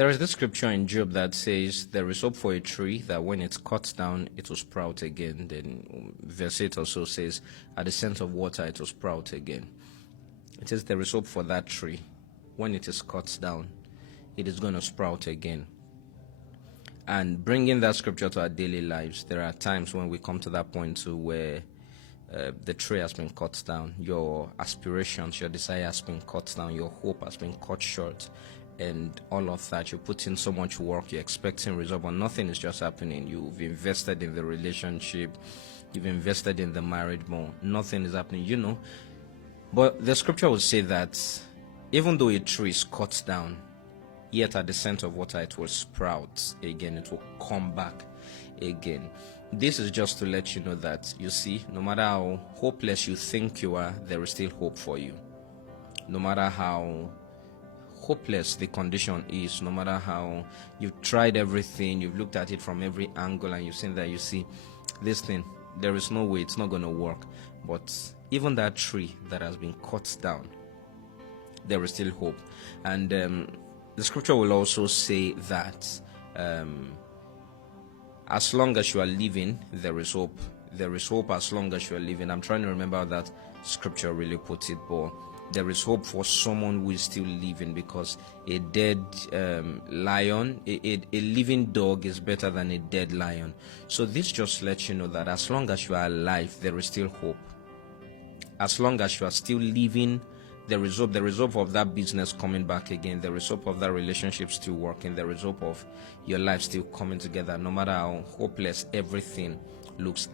There is this scripture in Job that says there is hope for a tree that when it's cut down, it will sprout again. Then verse 8 also says, at the scent of water, it will sprout again. It says there is hope for that tree. When it is cut down, it is going to sprout again. And bringing that scripture to our daily lives, there are times when we come to that point to where the tree has been cut down. Your aspirations, your desire has been cut down. Your hope has been cut short. And all of that, you put in so much work, you're expecting result, but nothing is just happening. You've invested in the relationship, you've invested in the marriage, but nothing is happening, But the scripture will say that even though a tree is cut down, yet at the scent of water it will sprout again, it will come back again. This is just to let you know that, you see, no matter how hopeless you think you are, there is still hope for you. No matter how hopeless the condition is, no matter how you've tried everything, you've looked at it from every angle, and you've seen that, you see, this thing, there is no way, it's not going to work. But even that tree that has been cut down, there is still hope. And the scripture will also say that as long as you are living, there is hope. There is hope as long as you are living. I'm trying to remember how that scripture really puts it, but there is hope for someone who is still living, because a dead lion, a living dog is better than a dead lion. So this just lets you know that as long as you are alive, there is still hope. As long as you are still living, there is hope. There is hope of that business coming back again. There is hope of that relationship still working. There is hope of your life still coming together, no matter how hopeless everything looks.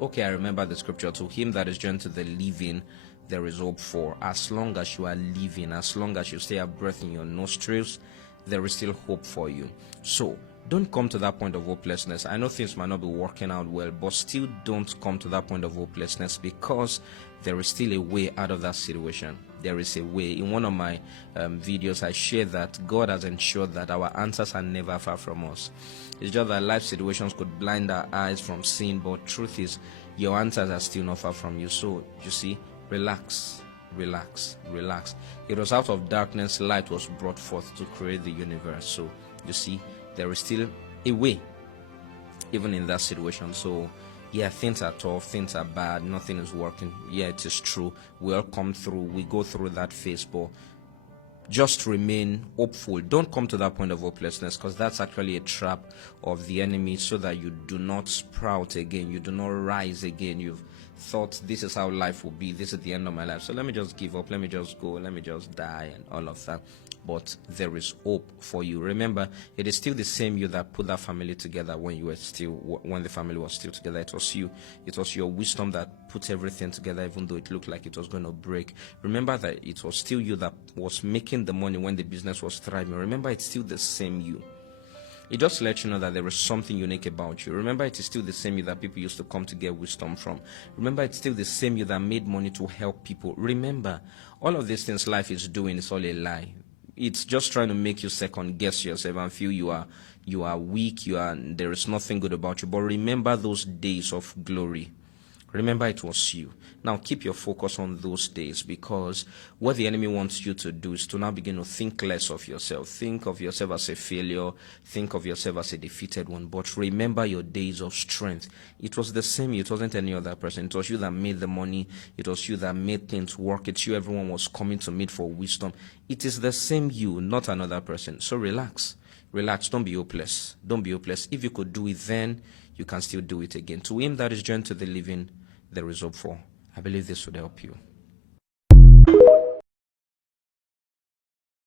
Okay, I remember the scripture, to him that is joined to the living, there is hope for. As long as you are living, as long as you still have breath in your nostrils, there is still hope for you. So don't come to that point of hopelessness. I know things might not be working out well, but still don't come to that point of hopelessness, because there is still a way out of that situation. There is a way. In one of my videos, I shared that God has ensured that our answers are never far from us. It's just that life situations could blind our eyes from seeing, but truth is, your answers are still not far from you. So, you see, relax. It was out of darkness light was brought forth to create the universe. So you see, there is still a way even in that situation. So yeah, things are tough, things are bad, nothing is working. Yeah, it is true, we all come through, we go through that phase, but just remain hopeful. Don't come to that point of hopelessness, because that's actually a trap of the enemy, so that you do not sprout again, you do not rise again. You've thought this is how life will be, this is the end of my life, so let me just give up, let me just go, let me just die, and all of that. But there is hope for you. Remember, it is still the same you that put that family together when the family was still together. It was you. It was your wisdom that put everything together, even though it looked like it was going to break. Remember that it was still you that was making the money when the business was thriving. Remember, it's still the same you. It just lets you know that there is something unique about you. Remember, it is still the same you that people used to come to get wisdom from. Remember, it's still the same you that made money to help people. Remember, all of these things life is doing is all a lie. It's just trying to make you second guess yourself and feel you are weak, there is nothing good about you. But remember those days of glory. Remember, it was you. Now keep your focus on those days, because what the enemy wants you to do is to now begin to think less of yourself. Think of yourself as a failure. Think of yourself as a defeated one. But remember your days of strength. It was the same. It wasn't any other person. It was you that made the money. It was you that made things work. It's you everyone was coming to meet for wisdom. It is the same you, not another person. So relax. Relax. Don't be hopeless. Don't be hopeless. If you could do it then, you can still do it again. To him that is joined to the living, there is hope for. I believe this would help you.